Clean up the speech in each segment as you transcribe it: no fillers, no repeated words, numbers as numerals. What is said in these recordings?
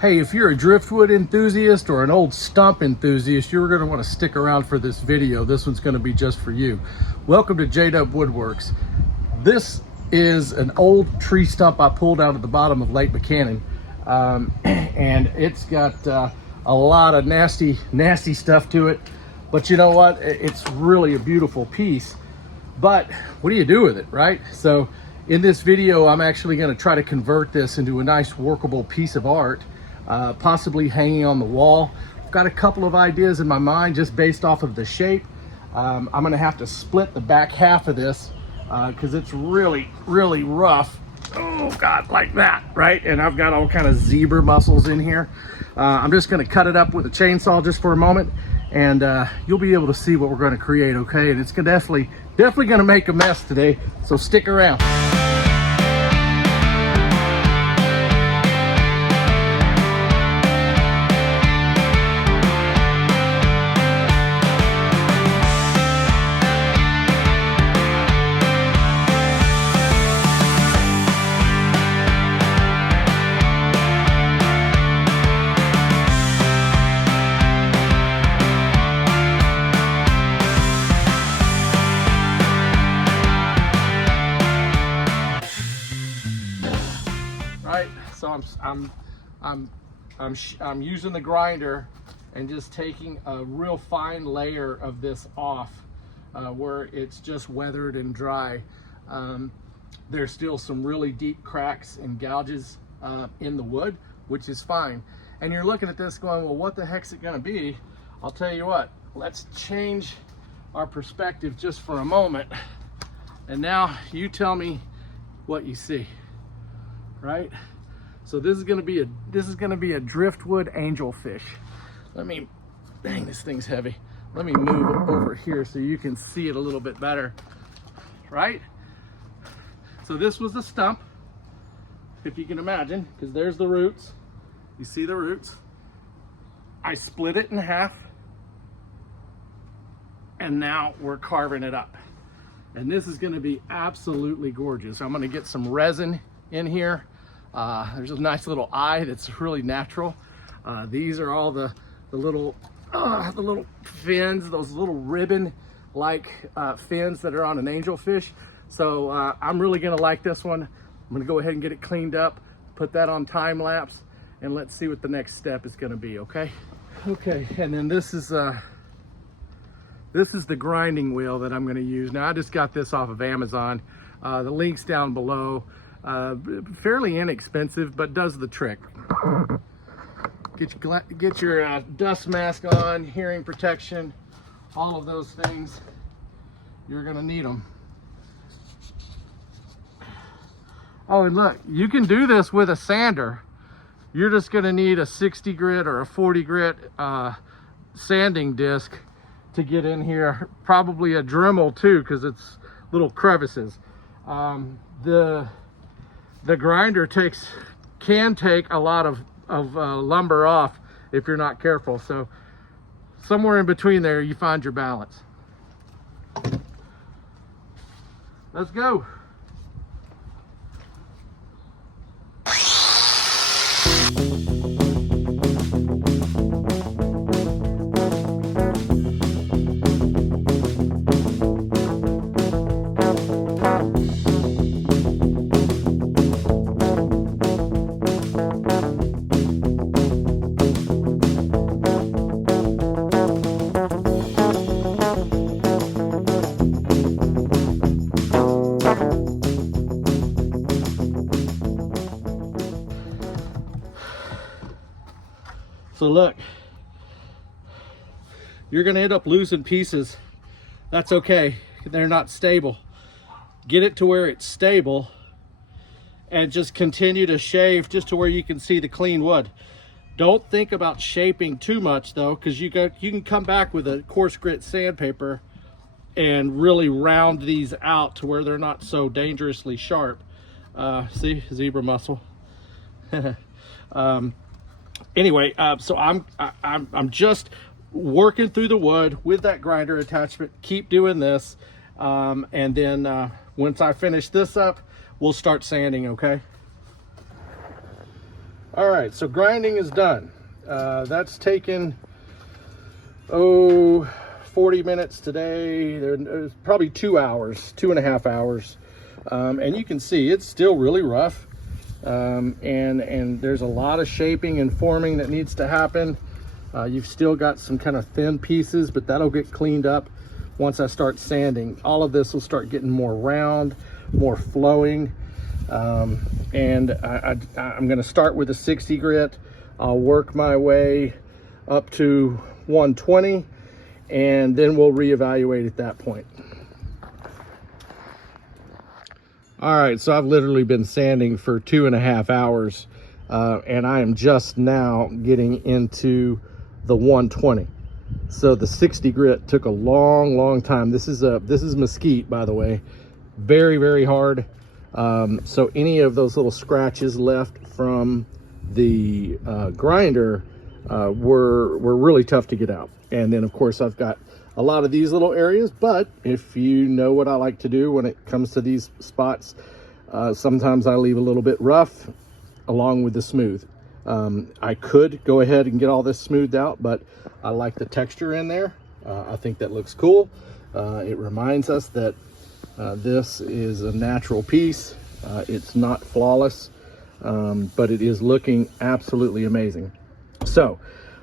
Hey, if you're a driftwood enthusiast or an old stump enthusiast, you're going to want to stick around for this video. This one's going to be just for you. Welcome to JDUB-Woodworks. This is an old tree stump I pulled out at the bottom of Lake Buchanan, and it's got a lot of nasty stuff to it. But you know what? It's really a beautiful piece. But what do you do with it, right? So in this video, I'm actually going to try to convert this into a nice workable piece of art. Possibly hanging on the wall. I've got a couple of ideas in my mind just based off of the shape. I'm going to have to split the back half of this because it's really rough. Oh God, like that, right? And I've got all kind of zebra muscles in here. I'm just going to cut it up with a chainsaw just for a moment, and you'll be able to see what we're going to create, okay? And it's definitely going to make a mess today, so stick around. So I'm using the grinder and just taking a real fine layer of this off where it's just weathered and dry. There's still some really deep cracks and gouges in the wood, which is fine. And you're looking at this going, well, what the heck's it gonna be? I'll tell you what, let's change our perspective just for a moment. And now you tell me what you see, right? So this is gonna be a driftwood angelfish. Dang, this thing's heavy. Let me move it over here so you can see it a little bit better, right? So this was the stump, if you can imagine, because there's the roots. You see the roots? I split it in half, and now we're carving it up. And this is gonna be absolutely gorgeous. I'm gonna get some resin in here. There's a nice little eye that's really natural. These are all the little fins, those little ribbon like fins that are on an angelfish. So I'm really gonna like this one. I'm gonna go ahead and get it cleaned up, put that on time lapse, and let's see what the next step is gonna be, okay? Okay, and then this is the grinding wheel that I'm gonna use. Now I just got this off of Amazon. The link's down below. Fairly inexpensive, but does the trick. Get your dust mask on, hearing protection, all of those things. You're gonna need them. Oh, and look, you can do this with a sander. You're just gonna need a 60 grit or a 40 grit sanding disc to get in here. Probably a Dremel too, because it's little crevices. The grinder can take a lot of lumber off if you're not careful. So somewhere in between there, you find your balance. Let's go. So look, you're gonna end up losing pieces. That's okay, they're not stable. Get it to where it's stable and just continue to shave just to where you can see the clean wood. Don't think about shaping too much though, because you can come back with a coarse grit sandpaper and really round these out to where they're not so dangerously sharp. See, zebra muscle. Anyway, so I'm just working through the wood with that grinder attachment. Keep doing this, and then once I finish this up, we'll start sanding. Okay. All right, so grinding is done. That's taken 40 minutes today. There's probably 2 hours, 2.5 hours. And you can see it's still really rough. And there's a lot of shaping and forming that needs to happen. You've still got some kind of thin pieces, but that'll get cleaned up once I start sanding. All of this will start getting more round, more flowing. And I'm going to start with a 60 grit. I'll work my way up to 120, and then we'll reevaluate at that point. All right, so I've literally been sanding for 2.5 hours, and I am just now getting into the 120. So the 60 grit took a long time. This is mesquite, by the way. Very, very hard. So any of those little scratches left from the grinder were really tough to get out. And then of course I've got a lot of these little areas, but if you know what I like to do when it comes to these spots, sometimes I leave a little bit rough along with the smooth. I could go ahead and get all this smoothed out, but I like the texture in there. I think that looks cool. It reminds us that this is a natural piece. It's not flawless, but it is looking absolutely amazing. So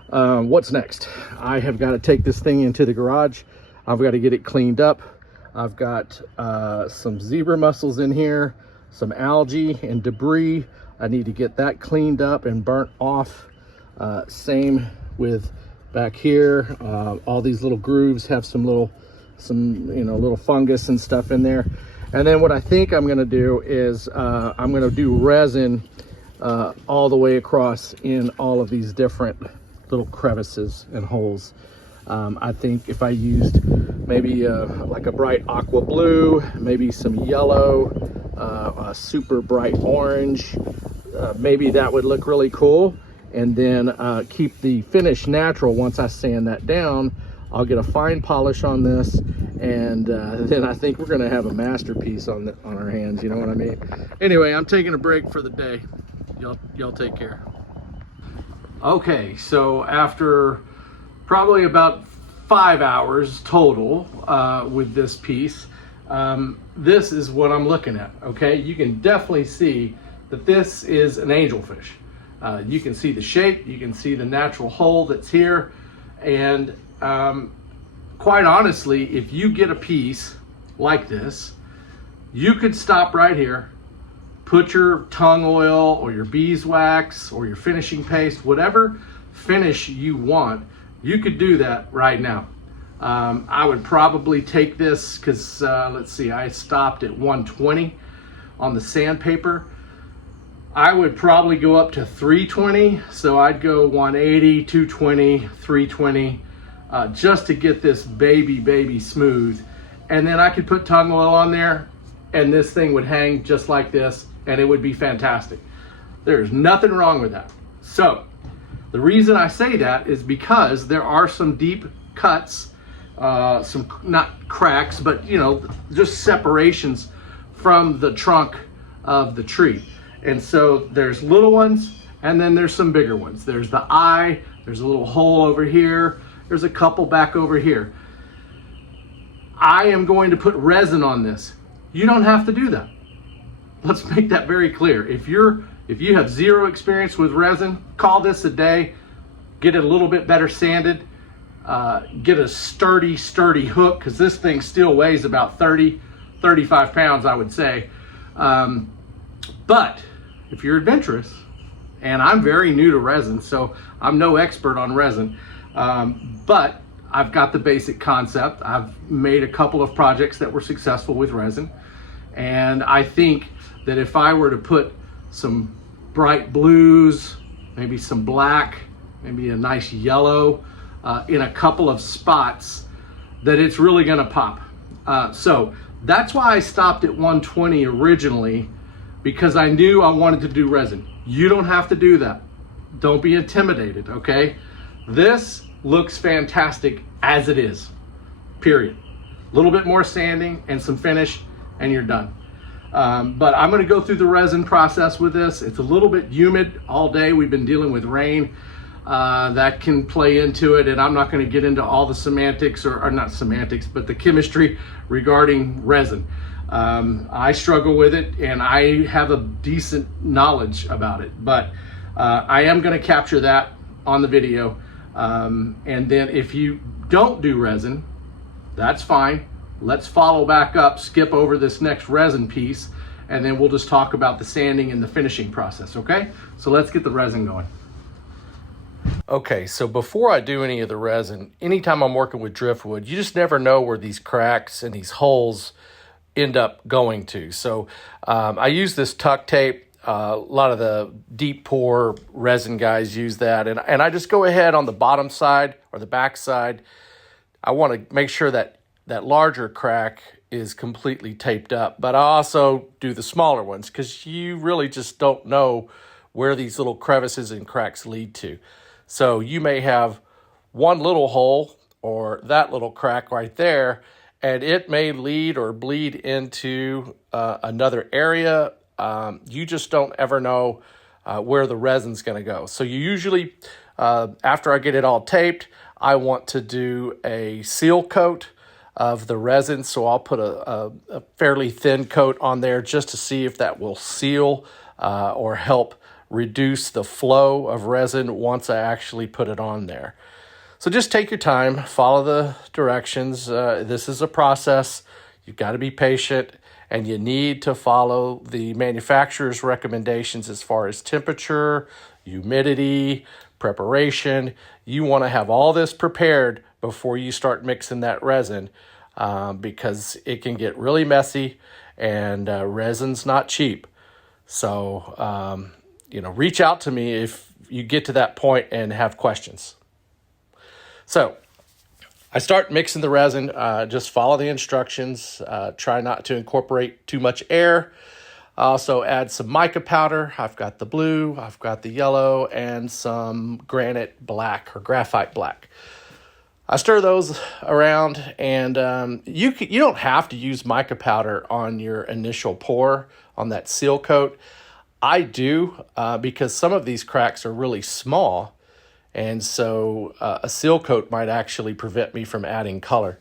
what's next? I have got to take this thing into the garage. I've got to get it cleaned up. I've got some zebra mussels in here, some algae and debris. I need to get that cleaned up and burnt off. Same with back here. All these little grooves have some little fungus and stuff in there. And then what I think I'm going to do is I'm going to do resin all the way across in all of these different little crevices and holes. I think if I used maybe like a bright aqua blue, maybe some yellow, a super bright orange, maybe that would look really cool. And then keep the finish natural. Once I sand that down, I'll get a fine polish on this, and then I think we're gonna have a masterpiece on our hands, you know what I mean? Anyway, I'm taking a break for the day. Y'all take care. Okay, so after probably about 5 hours total with this piece, this is what I'm looking at, okay? You can definitely see that this is an angelfish. You can see the shape, you can see the natural hole that's here, and quite honestly, if you get a piece like this, you could stop right here, put your tongue oil or your beeswax or your finishing paste, whatever finish you want, you could do that right now. I would probably take this because let's see, I stopped at 120 on the sandpaper. I would probably go up to 320, so I'd go 180, 220, 320, just to get this baby smooth. And then I could put tongue oil on there, and this thing would hang just like this, and it would be fantastic. There's nothing wrong with that. So the reason I say that is because there are some deep cuts, some not cracks, but you know, just separations from the trunk of the tree. And so there's little ones, and then there's some bigger ones. There's the eye, there's a little hole over here, there's a couple back over here. I am going to put resin on this. You don't have to do that. Let's make that very clear. If you have zero experience with resin, call this a day, get it a little bit better sanded, get a sturdy hook, because this thing still weighs about 35 pounds, I would say. But if you're adventurous, and I'm very new to resin, so I'm no expert on resin, but I've got the basic concept. I've made a couple of projects that were successful with resin, and I think that if I were to put some bright blues, maybe some black, maybe a nice yellow in a couple of spots, that it's really gonna pop. So that's why I stopped at 120 originally, because I knew I wanted to do resin. You don't have to do that. Don't be intimidated, okay? This looks fantastic as it is, period. A little bit more sanding and some finish, and you're done. But I'm going to go through the resin process with this. It's a little bit humid all day. We've been dealing with rain. That can play into it, and I'm not going to get into all the semantics, or not semantics, but the chemistry regarding resin. I struggle with it, and I have a decent knowledge about it, but I am going to capture that on the video. And then if you don't do resin, that's fine. Let's follow back up, skip over this next resin piece, and then we'll just talk about the sanding and the finishing process, okay? So let's get the resin going. Okay, so before I do any of the resin, anytime I'm working with driftwood, you just never know where these cracks and these holes end up going to. So I use this tuck tape. A lot of the deep pour resin guys use that. And I just go ahead on the bottom side or the back side. I want to make sure that that larger crack is completely taped up. But I also do the smaller ones because you really just don't know where these little crevices and cracks lead to. So you may have one little hole or that little crack right there, and it may lead or bleed into another area. You just don't ever know where the resin's going to go. So you usually, after I get it all taped, I want to do a seal coat of the resin. So I'll put a fairly thin coat on there just to see if that will seal or help reduce the flow of resin once I actually put it on there. So just take your time, follow the directions. This is a process. You've got to be patient, and you need to follow the manufacturer's recommendations as far as temperature, humidity, preparation. You want to have all this prepared before you start mixing that resin, because it can get really messy, and resin's not cheap. So, reach out to me if you get to that point and have questions. So I start mixing the resin, just follow the instructions, try not to incorporate too much air. I also add some mica powder. I've got the blue, I've got the yellow, and some granite black or graphite black. I stir those around, and you don't have to use mica powder on your initial pour on that seal coat. I do because some of these cracks are really small, and so a seal coat might actually prevent me from adding color.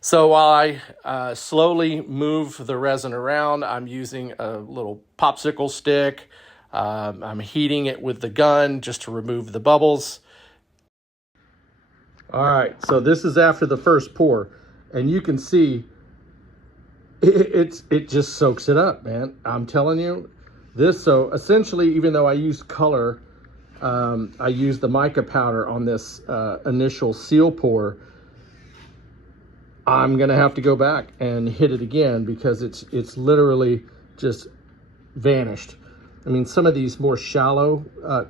So while I slowly move the resin around, I'm using a little popsicle stick. I'm heating it with the gun just to remove the bubbles. All right, so this is after the first pour, and you can see it just soaks it up, man. I'm telling you. So essentially, even though I used color, I used the mica powder on this initial seal pour, I'm gonna have to go back and hit it again because it's literally just vanished. I mean, some of these more shallow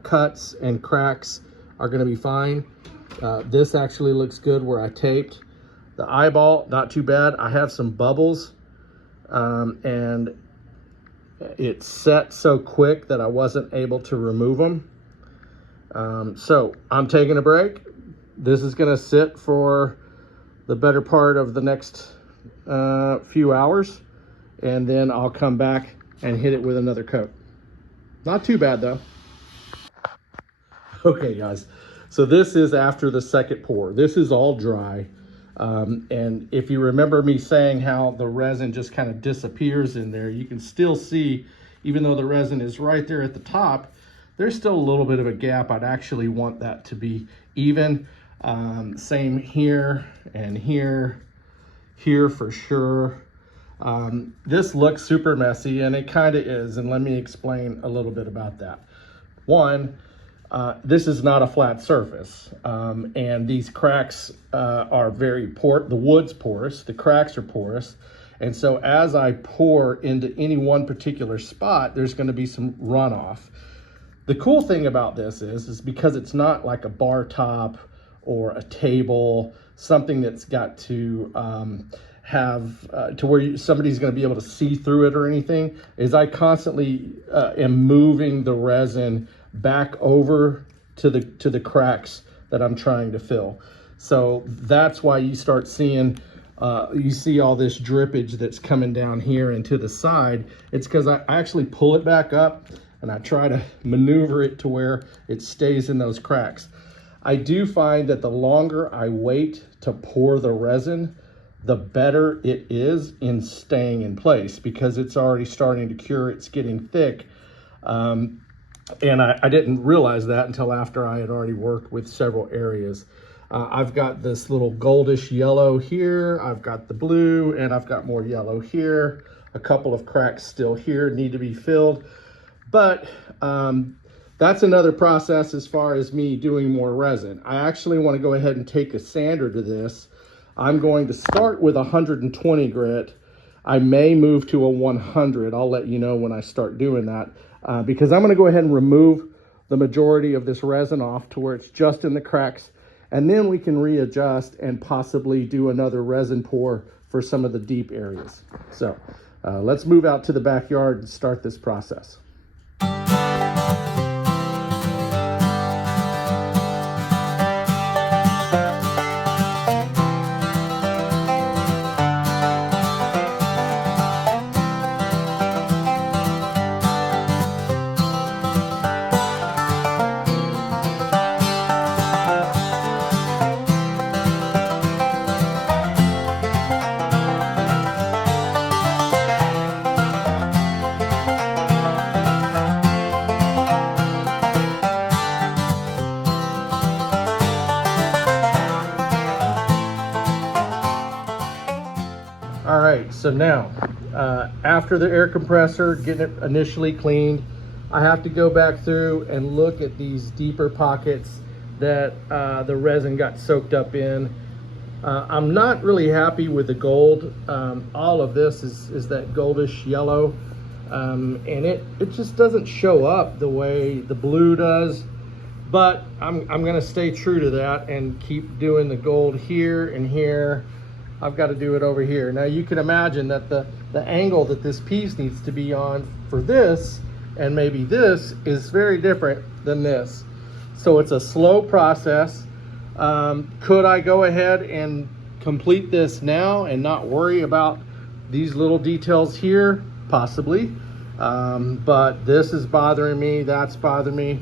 cuts and cracks are gonna be fine. This actually looks good where I taped. The eyeball, not too bad. I have some bubbles, and it set so quick that I wasn't able to remove them. So I'm taking a break. This is gonna sit for the better part of the next few hours, and then I'll come back and hit it with another coat. Not too bad though. Okay guys, so this is after the second pour. This is all dry. And if you remember me saying how the resin just kind of disappears in there, you can still see, even though the resin is right there at the top, there's still a little bit of a gap. I'd actually want that to be even. Same here and here for sure. This looks super messy, and it kind of is, and let me explain a little bit about that. One, this is not a flat surface, and these cracks are very porous. The wood's porous, the cracks are porous, and so as I pour into any one particular spot, there's going to be some runoff. The cool thing about this is because it's not like a bar top or a table, something that's got to have to where somebody's going to be able to see through it or anything, is I constantly am moving the resin back over to the cracks that I'm trying to fill. So that's why you start seeing you see all this drippage that's coming down here and to the side. It's because I actually pull it back up and I try to maneuver it to where it stays in those cracks. I do find that the longer I wait to pour the resin, the better it is in staying in place, because it's already starting to cure, it's getting thick. And I didn't realize that until after I had already worked with several areas. I've got this little goldish yellow here, I've got the blue, and I've got more yellow here. A couple of cracks still here need to be filled. But that's another process as far as me doing more resin. I actually want to go ahead and take a sander to this. I'm going to start with 120 grit. I may move to a 100. I'll let you know when I start doing that, because I'm going to go ahead and remove the majority of this resin off to where it's just in the cracks, and then we can readjust and possibly do another resin pour for some of the deep areas. So let's move out to the backyard and start this process. All right, so now, after the air compressor, getting it initially cleaned, I have to go back through and look at these deeper pockets that the resin got soaked up in. I'm not really happy with the gold. All of this is that goldish yellow, and it just doesn't show up the way the blue does. But I'm gonna stay true to that and keep doing the gold here and here. I've got to do it over here. Now you can imagine that the angle that this piece needs to be on for this and maybe this is very different than this. So it's a slow process. Could I go ahead and complete this now and not worry about these little details here? Possibly. But this is bothering me, that's bothering me.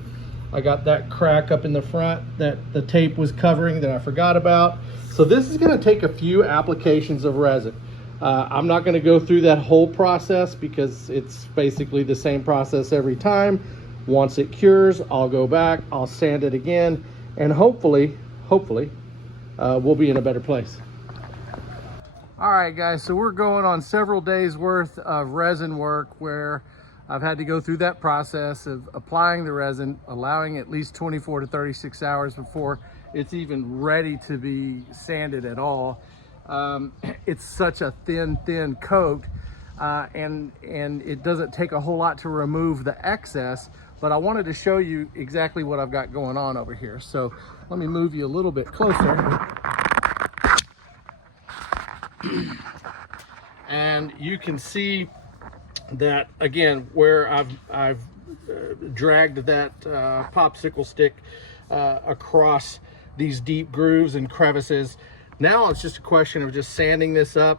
I got that crack up in the front that the tape was covering that I forgot about. So this is going to take a few applications of resin. I'm not going to go through that whole process because it's basically the same process every time. Once it cures, I'll go back, I'll sand it again, and hopefully, we'll be in a better place. All right, guys, so we're going on several days worth of resin work where I've had to go through that process of applying the resin, allowing at least 24 to 36 hours before it's even ready to be sanded at all. It's such a thin coat, and it doesn't take a whole lot to remove the excess, but I wanted to show you exactly what I've got going on over here. So let me move you a little bit closer. And you can see that again, where I've dragged that popsicle stick across these deep grooves and crevices. Now it's just a question of just sanding this up,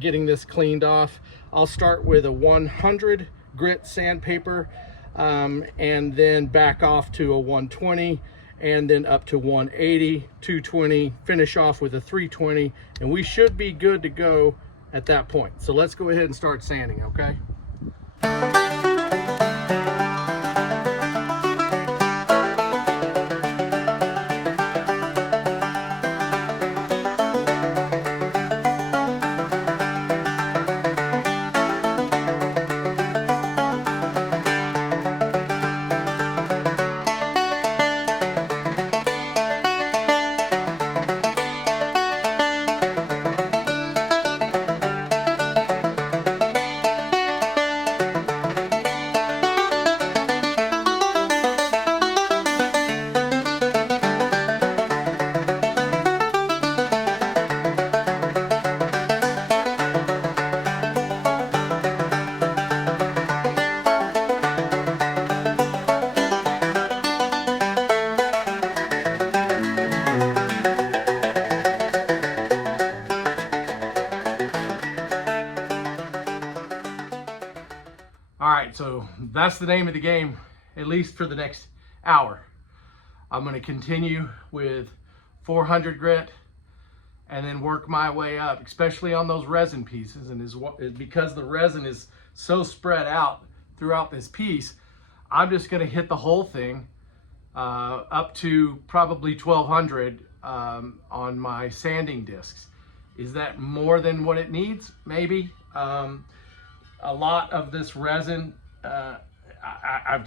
getting this cleaned off. I'll start with a 100 grit sandpaper, and then back off to a 120, and then up to 180, 220, finish off with a 320, and we should be good to go at that point. So let's go ahead and start sanding, okay? so that's the name of the game, at least for the next hour. I'm going to continue with 400 grit and then work my way up, especially on those resin pieces. And because the resin is so spread out throughout this piece, I'm just going to hit the whole thing up to probably 1200 on my sanding discs. Is that more than what it needs? Maybe. A lot of this resin, I've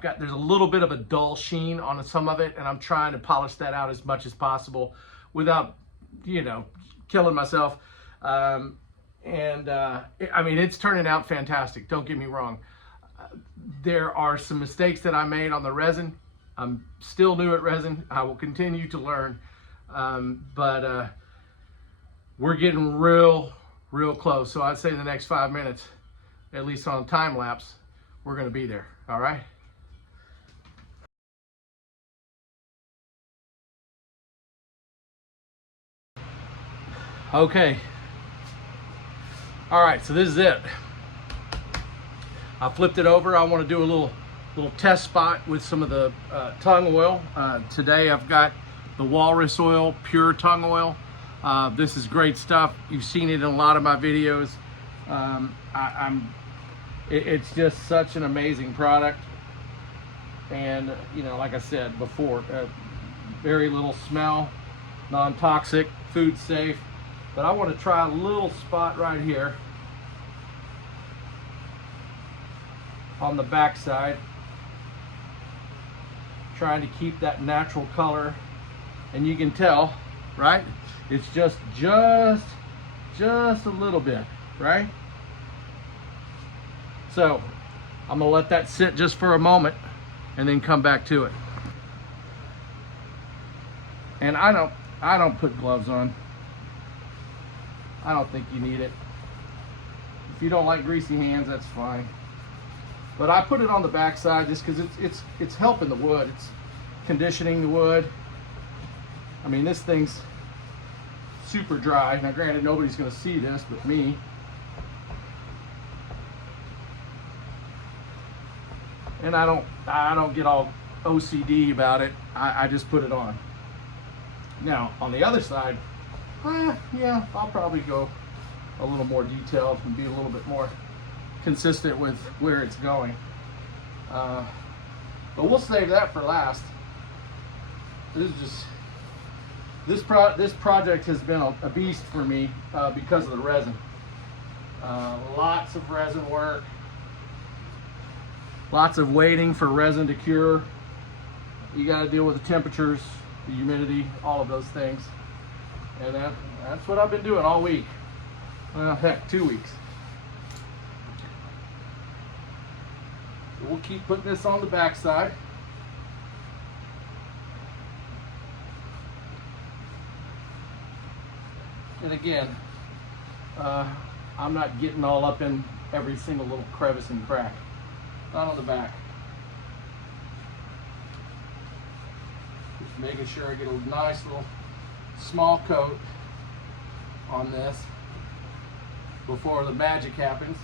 got, there's a little bit of a dull sheen on some of it, and I'm trying to polish that out as much as possible without, you know, killing myself. I mean, it's turning out fantastic. Don't get me wrong. There are some mistakes that I made on the resin. I'm still new at resin. I will continue to learn, but we're getting real close. So I'd say the next 5 minutes, at least on time lapse, we're going to be there. All right. Okay. All right. So this is it. I flipped it over. I want to do a little test spot with some of the tung oil. Today I've got the walrus oil, pure tung oil. This is great stuff. You've seen it in a lot of my videos. It's just such an amazing product. And, you know, like I said before, very little smell, non-toxic, food safe. But I want to try a little spot right here on the back side, trying to keep that natural color. And you can tell, right? It's just a little bit, right? So I'm gonna let that sit just for a moment and then come back to it. And I don't put gloves on. I don't think you need it. If you don't like greasy hands, that's fine. But I put it on the back side just because it's helping the wood. It's conditioning the wood. I mean, this thing's super dry. Now granted, nobody's going to see this but me. And I don't get all OCD about it. I just put it on. Now on the other side, yeah, I'll probably go a little more detailed and be a little bit more consistent with where it's going. But we'll save that for last. This is just this project has been a beast for me because of the resin. Lots of resin work, lots of waiting for resin to cure. You got to deal with the temperatures, the humidity, all of those things. And that's what I've been doing all week. Well, heck, 2 weeks. So we'll keep putting this on the back side. And again, I'm not getting all up in every single little crevice and crack. Not on the back. Just making sure I get a nice little small coat on this before the magic happens.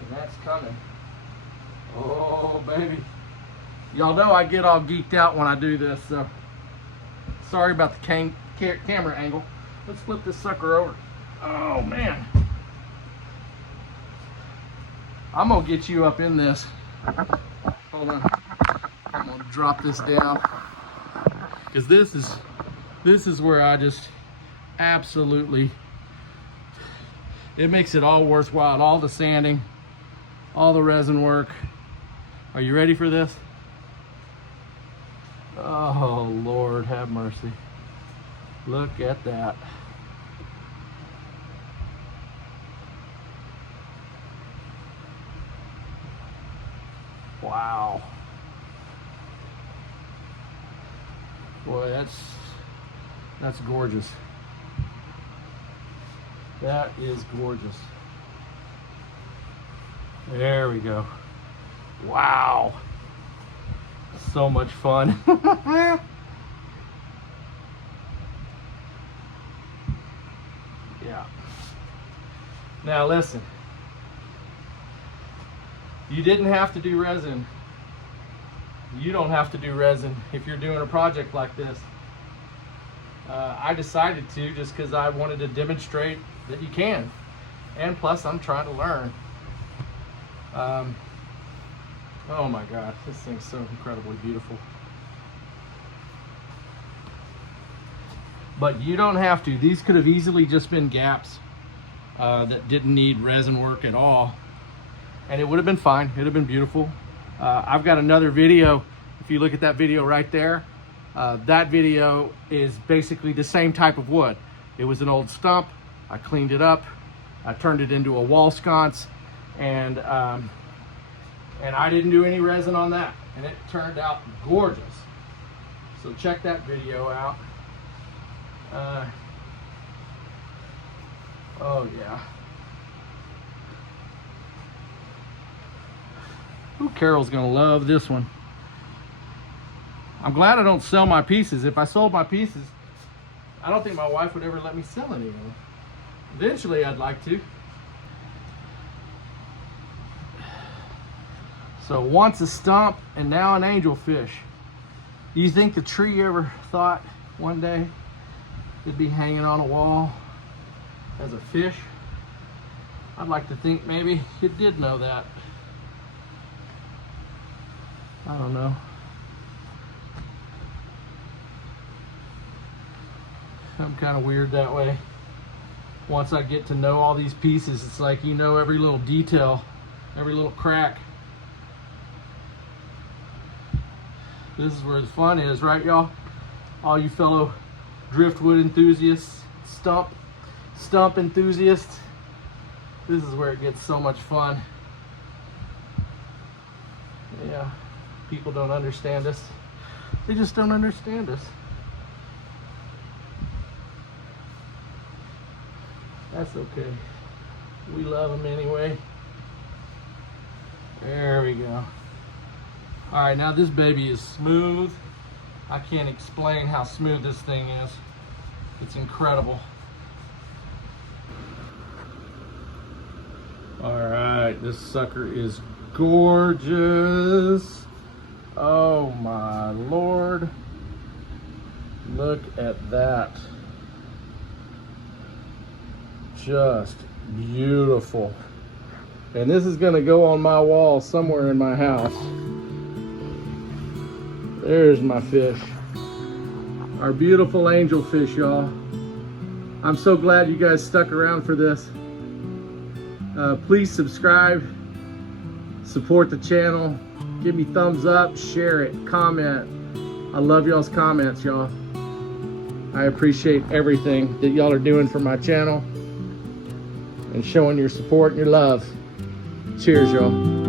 And that's coming. Oh, baby. Y'all know I get all geeked out when I do this, so sorry about the camera angle. Let's flip this sucker over. Oh, man. I'm gonna get you up in this. Hold on. I'm gonna drop this down, because this is where I just absolutely, it makes it all worthwhile. All the sanding, all the resin work. Are you ready for this? Oh, Lord have mercy. Look at that. Wow. Boy, that's gorgeous. That is gorgeous. There we go. Wow. So much fun. Yeah. Now listen. You didn't have to do resin. You don't have to do resin if you're doing a project like this. I decided to just because I wanted to demonstrate that you can. And plus I'm trying to learn. Oh my God, this thing's so incredibly beautiful. But you don't have to. These could have easily just been gaps that didn't need resin work at all. And it would have been fine, it would have been beautiful. I've got another video. If you look at that video right there, that video is basically the same type of wood. It was an old stump. I cleaned it up. I turned it into a wall sconce, and I didn't do any resin on that, and it turned out gorgeous. So check that video out. Oh yeah. Ooh, Carol's gonna love this one. I'm glad I don't sell my pieces. If I sold my pieces, I don't think my wife would ever let me sell any of them. Eventually I'd like to. So once a stump and now an angelfish. You think the tree ever thought one day it'd be hanging on a wall as a fish? I'd like to think maybe it did know that. I don't know. I'm kind of weird that way. Once I get to know all these pieces, it's like you know every little detail, every little crack. This is where the fun is, right y'all? All you fellow driftwood enthusiasts, stump enthusiasts. This is where it gets so much fun. Yeah, people don't understand us. They just don't understand us. That's okay. We love them anyway. There we go. All right, now this baby is smooth. I can't explain how smooth this thing is. It's incredible. All right, this sucker is gorgeous. Oh my Lord. Look at that. Just beautiful. And this is gonna go on my wall somewhere in my house. There's my fish. Our beautiful angelfish, y'all. I'm so glad you guys stuck around for this. Please subscribe, support the channel, give me thumbs up, share it, comment. I love y'all's comments, y'all. I appreciate everything that y'all are doing for my channel and showing your support and your love. Cheers, y'all.